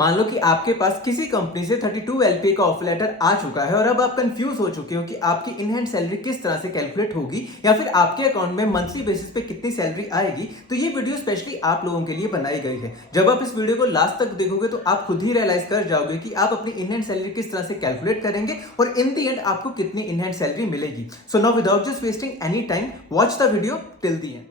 मान लो कि आपके पास किसी कंपनी से 32 एलपीए का ऑफर लेटर आ चुका है और अब आप कंफ्यूज हो चुके हो कि आपकी इन हैंड सैलरी किस तरह से कैलकुलेट होगी या फिर आपके अकाउंट में मंथली बेसिस पे कितनी सैलरी आएगी। तो ये वीडियो स्पेशली आप लोगों के लिए बनाई गई है। जब आप इस वीडियो को लास्ट तक देखोगे तो आप खुद ही रियलाइज कर जाओगे कि आप अपनी इन हैंड सैलरी किस तरह से कैलकुलेट करेंगे और इन दी एंड आपको कितनी इन हैंड सैलरी मिलेगी। So now without just wasting any time, watch the video till the and.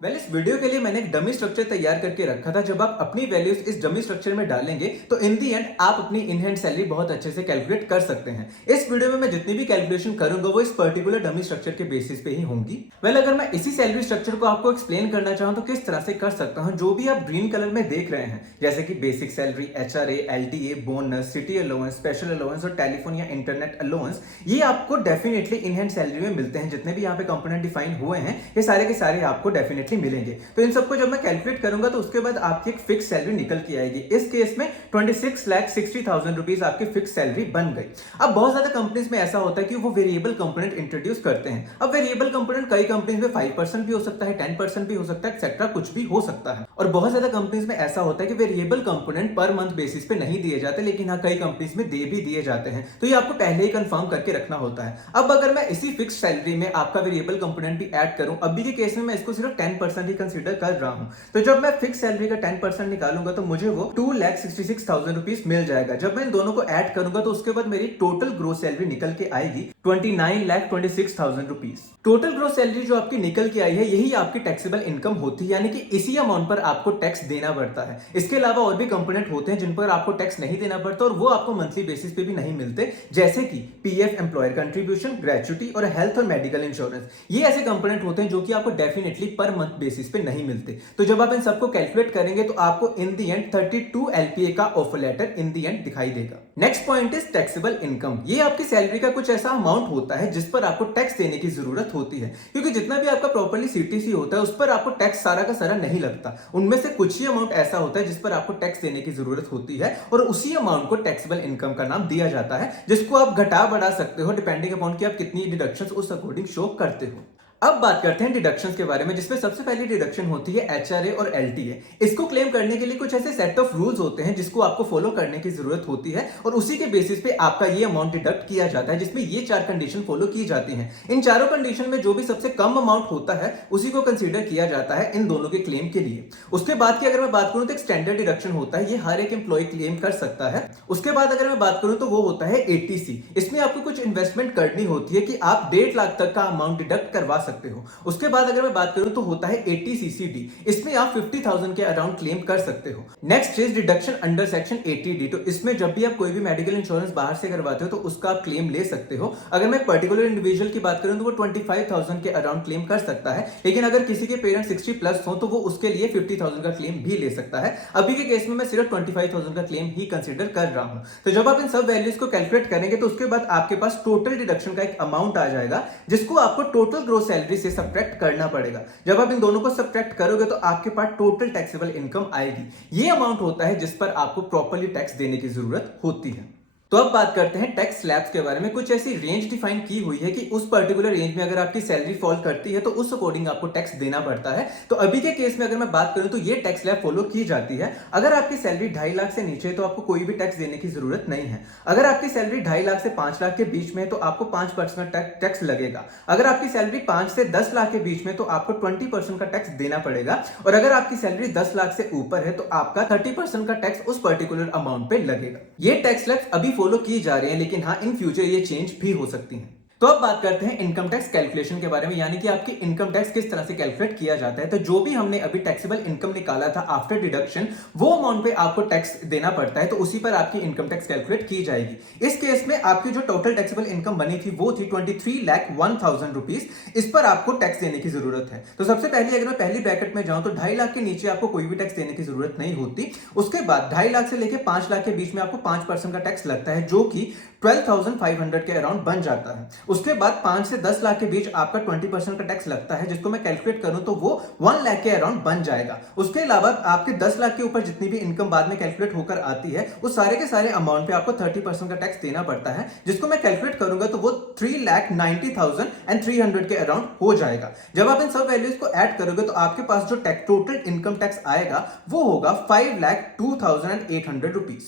इस वीडियो के लिए मैंने एक डमी स्ट्रक्चर तैयार करके रखा था। जब आप अपनी वैल्यूज इस डमी स्ट्रक्चर में डालेंगे तो इन दी एंड आप अपनी इन हैंड सैलरी बहुत अच्छे से कैलकुलेट कर सकते हैं। इस वीडियो में मैं जितनी भी कैलकुलेशन करूंगा वो इस पर्टिकुलर डमी स्ट्रक्चर के बेसिस पे ही होंगी। अगर मैं इसी सैलरी स्ट्रक्चर को आपको एक्सप्लेन करना चाहूं तो किस तरह से कर सकता हूं। जो भी आप ग्रीन कलर में देख रहे हैं जैसे कि basic salary, HRA, LTA, bonus, city allowance, special allowance और टेलीफोन या इंटरनेट अलाउंस, ये आपको डेफिनेटली इन हैंड सैलरी में मिलते हैं। जितने भी यहाँ पे कंपोनेंट डिफाइन हुए हैं ये सारे के सारे आपको डेफिनेटली मिलेंगे। तो इन सबको जब मैं कैलकुलेट करूंगा तो उसके बाद आपकी एक फिक्स सैलरी निकल के आएगी। इस केस में 26,60,000 रुपीज आपकी फिक्स सैलरी बन गई। अब बहुत ज्यादा कंपनीज में ऐसा होता है कि वो वेरिएबल कंपोनेंट इंट्रोड्यूस करते हैं। अब वेरिएबल कंपोनेंट कई कंपनीज में 5% भी हो सकता है, 10% भी हो सकता है, एक्सेट्रा कुछ भी हो सकता है। और बहुत ज्यादा कंपनीज में ऐसा होता है कि variable component per month basis पे नहीं दिए जाते, लेकिन हाँ कई कंपनीज में दे भी दिए जाते हैं। तो ये आपको पहले ही कंफर्म करके रखना होता है। अब अगर मैं इसी फिक्स सैलरी में आपका वेरिएबल कंपोनेंट भी ऐड करूं, अभी के केस में मैं इसको सिर्फ 10% ही कंसीडर कर रहा हूं। तो जब मैं फिक्स सैलरी का 10% निकालूंगा तो मुझे वो 2,66,000 रुपीज मिल जाएगा। जब मैं इन दोनों को ऐड करूंगा तो उसके बाद मेरी टोटल ग्रोस सैलरी निकल के आएगी 29,26,000 रुपीज। टोटल ग्रोस सैलरी जो आपकी निकल के आई है यही आपकी टैक्सेबल इनकम होती है, यानी कि इसी अमाउंट पर आपको टैक्स देना पड़ता है। इसके अलावा और भी कंपोनेंट होते हैं जिन पर आपको टैक्स नहीं देना पड़ता और वो आपको मंथली बेसिस पे भी नहीं मिलते, जैसे कि पीएफ, एम्प्लॉयर कंट्रीब्यूशन, ग्रेच्युटी और हेल्थ और मेडिकल इंश्योरेंस। ये ऐसे कंपोनेंट होते हैं जो कि आपको डेफिनेटली पर मंथ बेसिस पे नहीं मिलते। तो जब आप इन सबको कैलकुलेट करेंगे तो आपको इन दी एंड 32 एलपीए का offer letter in the end दिखाई देगा। Next point is taxable income. ये आपकी सैलरी का कुछ ऐसा अमाउंट होता है जिस पर आपको टैक्स देने की जरूरत होती है, क्योंकि जितना भी आपका प्रॉपर्ली सीटीसी होता है उस पर आपको टैक्स सारा का सारा नहीं लगता। उनमें से कुछ ही अमाउंट ऐसा होता है जिस पर आपको टैक्स देने की जरूरत होती है और उसी अमाउंट को टैक्सेबल इनकम का नाम दिया जाता है, जिसको आप घटा बढ़ा सकते हो डिपेंडिंग अपॉन कि आप कितनी डिडक्शंस उस अकॉर्डिंग शो करते हो। अब बात करते हैं डिडक्शंस के बारे में, जिसमें सबसे पहली डिडक्शन होती है एचआरए और एलटीए। इसको क्लेम करने के लिए कुछ ऐसे सेट ऑफ रूल्स होते हैं जिसको आपको फॉलो करने की जरूरत होती है और उसी के बेसिस पे आपका ये अमाउंट डिडक्ट किया जाता है, जिसमें ये 4 कंडीशन फॉलो की जाती हैं। इन चारों कंडीशन में जो भी सबसे कम अमाउंट होता है उसी को कंसीडर किया जाता है इन दोनों के क्लेम के लिए। उसके बाद की अगर मैं बात करूं तो एक स्टैंडर्ड डिडक्शन होता है, ये हर एक एम्प्लॉय क्लेम कर सकता है। उसके बाद अगर मैं बात करूं तो वो होता है एटीसी। इसमें आपको कुछ इन्वेस्टमेंट करनी होती है कि आप 1.5 लाख तक का अमाउंट डिडक्ट करवा सकते हो। उसके बाद अगर मैं बात करूं तो होता है 80सीसीडी। इसमें आप 50,000 के अराउंड क्लेम कर सकते हो। Next is deduction under section 80डी। तो इसमें जब भी आप कोई भी मेडिकल इंश्योरेंस बाहर से करवाते हो तो उसका आप क्लेम ले सकते हो। अगर मैं पर्टिकुलर इंडिविजुअल की बात करूं तो वो 25,000 के अराउंड क्लेम कर सकता है, लेकिन अगर किसी के पेरेंट्स 60+ हो तो वो उसके लिए 50,000 का क्लेम भी ले सकता है। अभी के केस में मैं सिर्फ 25,000 का क्लेम ही कंसिडर कर रहा हूं। तो जब आप इन सब वैल्यूज को कैलकुलेट करेंगे तो उसके बाद आपके पास टोटल डिडक्शन का एक अमाउंट आ जाएगा, जिसको आपको टोटल ग्रोस सैलरी से सब्ट्रैक्ट करना पड़ेगा। जब आप इन दोनों को सब्ट्रैक्ट करोगे तो आपके पास टोटल टैक्सेबल इनकम आएगी। ये अमाउंट होता है जिस पर आपको प्रॉपर्ली टैक्स देने की जरूरत होती है। तो अब बात करते हैं टैक्स स्लैब्स के बारे में। कुछ ऐसी रेंज डिफाइन की हुई है कि उस पर्टिकुलर रेंज में अगर आपकी सैलरी फॉल करती है तो उस अकॉर्डिंग आपको टैक्स देना पड़ता है। तो अभी के केस में अगर मैं बात करूं तो ये टैक्स स्लैब फॉलो की जाती है। अगर आपकी सैलरी 2.5 लाख से नीचे है तो आपको कोई भी टैक्स देने की जरूरत नहीं है। अगर आपकी सैलरी 2.5 लाख से 5 लाख के बीच में है तो आपको 5% टैक्स लगेगा। अगर आपकी सैलरी 5 से 10 लाख के बीच में तो आपको 20% का टैक्स देना पड़ेगा। और अगर आपकी सैलरी 10 लाख से ऊपर है तो आपका 30% का टैक्स उस पर्टिकुलर अमाउंट पे लगेगा। ये टैक्स स्लैब्स अभी फॉलो की जा रही है, लेकिन हाँ इन फ्यूचर ये चेंज भी हो सकती हैं। तो अब बात करते हैं इनकम टैक्स कैलकुलेशन के बारे में, यानी कि आपकी इनकम टैक्स किस तरह से कैलकुलेट किया जाता है। तो जो भी हमने अभी टैक्सेबल इनकम निकाला था आफ्टर डिडक्शन, वो अमाउंट पे आपको टैक्स देना पड़ता है, तो उसी पर आपकी इनकम टैक्स कैलकुलेट की जाएगी। इस केस में आपकी जो टोटल टैक्सेबल इनकम बनी थी वो थी 23,01,000 रुपीज। इस पर आपको टैक्स देने की जरूरत है। तो सबसे पहले अगर मैं पहली ब्रैकेट में जाऊं तो 2.5 लाख के नीचे आपको कोई भी टैक्स देने की जरूरत नहीं होती। उसके बाद 2.5 लाख से लेकर 5 लाख के बीच में आपको 5% का टैक्स लगता है, जो कि 12,500 के अराउंड बन जाता है। उसके बाद 5 से 10 लाख के बीच आपका 20% का टैक्स लगता है, जिसको मैं कैलकुलेट करूं तो वो 1 लाख के अराउंड बन जाएगा। उसके अलावा आपके 10 लाख के ऊपर जितनी भी इनकम बाद में कैलकुलेट होकर आती है, उस सारे के सारे अमाउंट पे आपको 30% का टैक्स देना पड़ता है, जिसको मैं कैलकुलेट करूंगा तो वो 3,90,300 के अराउंड हो जाएगा। जब आप इन सब वैल्यूज को ऐड करोगे तो आपके पास जो टोटल इनकम टैक्स आएगा वो होगा 5,02,800 रुपीज।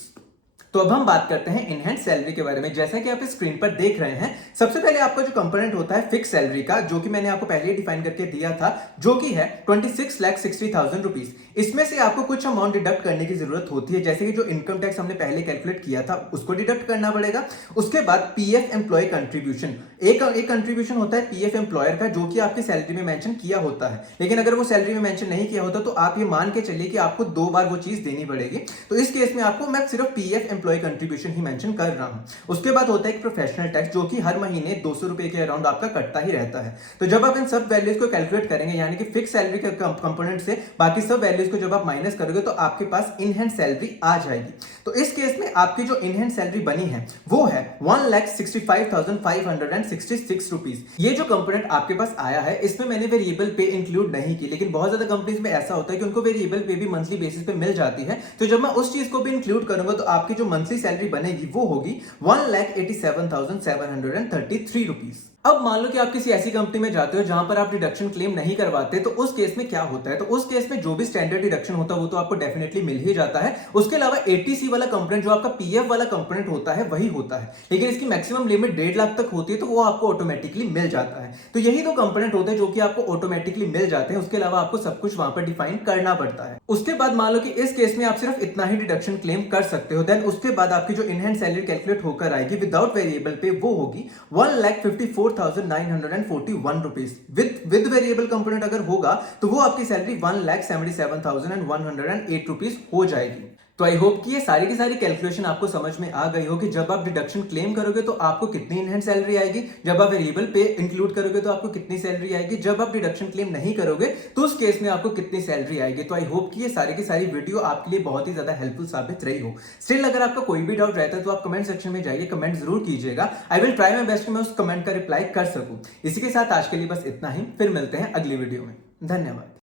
तो अब हम बात करते हैं इनहैंड सैलरी के बारे में। जैसा कि आप इस स्क्रीन पर देख रहे हैं, सबसे पहले आपका जो कंपोनेंट होता है फिक्स सैलरी का, जो कि मैंने आपको पहले ही डिफाइन करके दिया था, जो कि है 26,60,000 रुपीज। इसमें से आपको कुछ अमाउंट डिडक्ट करने की जरूरत होती है, जैसे कि जो इनकम टैक्स हमने पहले कैलकुलेट किया था उसको डिडक्ट करना पड़ेगा। उसके बाद पीएफ एम्प्लॉय कंट्रीब्यूशन, एक कंट्रीब्यूशन होता है पीएफ एम्प्लॉयर का, जो कि आपकी सैलरी में मेंशन किया होता है, लेकिन अगर वो सैलरी में मेंशन नहीं किया होता तो आप ये मान के चलिए कि आपको 2 बार वो चीज देनी पड़ेगी। तो इस केस में आपको मैं सिर्फ पीएफ एम्प्लॉय कंट्रीब्यूशन ही मेंशन कर रहा हूं। उसके बाद होता है एक प्रोफेशनल टैक्स, जो कि हर महीने 200 रुपए के अराउंड आपका कटता ही रहता है। तो जब आप इन सब वैल्यूज को कैलकुलेट करेंगे, यानी कि फिक्स सैलरी के कंपोनेंट से बाकी सब वैल्यूज को जब आप माइनस करोगे तो आपके पास इन हैंड सैलरी आ जाएगी। तो इस केस में आपकी जो इन हैंड सैलरी बनी है वो है 1,65,566 रुपीज। ये जो कंपोनेंट आपके पास आया है, इसमें मैंने वेरिएबल पे इंक्लूड नहीं की, लेकिन बहुत ज्यादा कंपनीज में ऐसा होता है कि उनको वेरिएबल पे भी मंथली बेसिस पे मिल जाती है। तो जब मैं उस चीज को भी इंक्लूड करूंगा तो आपकी जो मंथली सैलरी बनेगी वो होगी 1,87,733 रुपीज। अब मान लो कि आप किसी ऐसी कंपनी में जाते हो जहां पर आप डिडक्शन क्लेम नहीं करवाते, तो उस केस में क्या होता है? तो उस केस में जो भी स्टैंडर्ड डिडक्शन होता है वो तो आपको डेफिनेटली मिल ही जाता है। उसके अलावा एटीसी वाला कंपोनेंट, जो आपका पीएफ वाला कंपोनेंट होता है, वही होता है, लेकिन इसकी मैक्सिमम लिमिट 1.5 लाख तक होती है, तो वो आपको ऑटोमेटिकली मिल जाता है। तो यही दो कंपोनेंट होते हैं जो कि आपको ऑटोमेटिकली मिल जाते हैं। उसके अलावा आपको सब कुछ वहां पर डिफाइन करना पड़ता है। उसके बाद मान लो कि इस केस में आप सिर्फ इतना ही डिडक्शन क्लेम कर सकते हो, देन उसके बाद आपकी जो इन हैंड सैलरी कैलकुलेट होकर आएगी विदाउट वेरिएबल पे, वो होगी 1,54,941 रुपीज। विद वेरिएबल कंपोनेंट अगर होगा तो वो आपकी सैलरी 1,77,108 रुपीज हो जाएगी। तो आई होप कि ये सारी की सारी कैलकुलेशन आपको समझ में आ गई हो कि जब आप डिडक्शन क्लेम करोगे तो आपको कितनी इनहैंड सैलरी आएगी, जब आप वेरिएबल पे इंक्लूड करोगे तो आपको कितनी सैलरी आएगी, जब आप डिडक्शन क्लेम नहीं करोगे तो उस केस में आपको कितनी सैलरी आएगी। तो आई होप कि ये सारी की सारी वीडियो आपके लिए बहुत ही ज्यादा हेल्पफुल साबित रही हो। स्टिल अगर आपका कोई भी डाउट रहता है तो आप कमेंट सेक्शन में जाइए, कमेंट जरूर कीजिएगा। I will try my best कि मैं उस कमेंट का रिप्लाई कर सकूं। इसी के साथ आज के लिए बस इतना ही, फिर मिलते हैं अगली वीडियो में। धन्यवाद।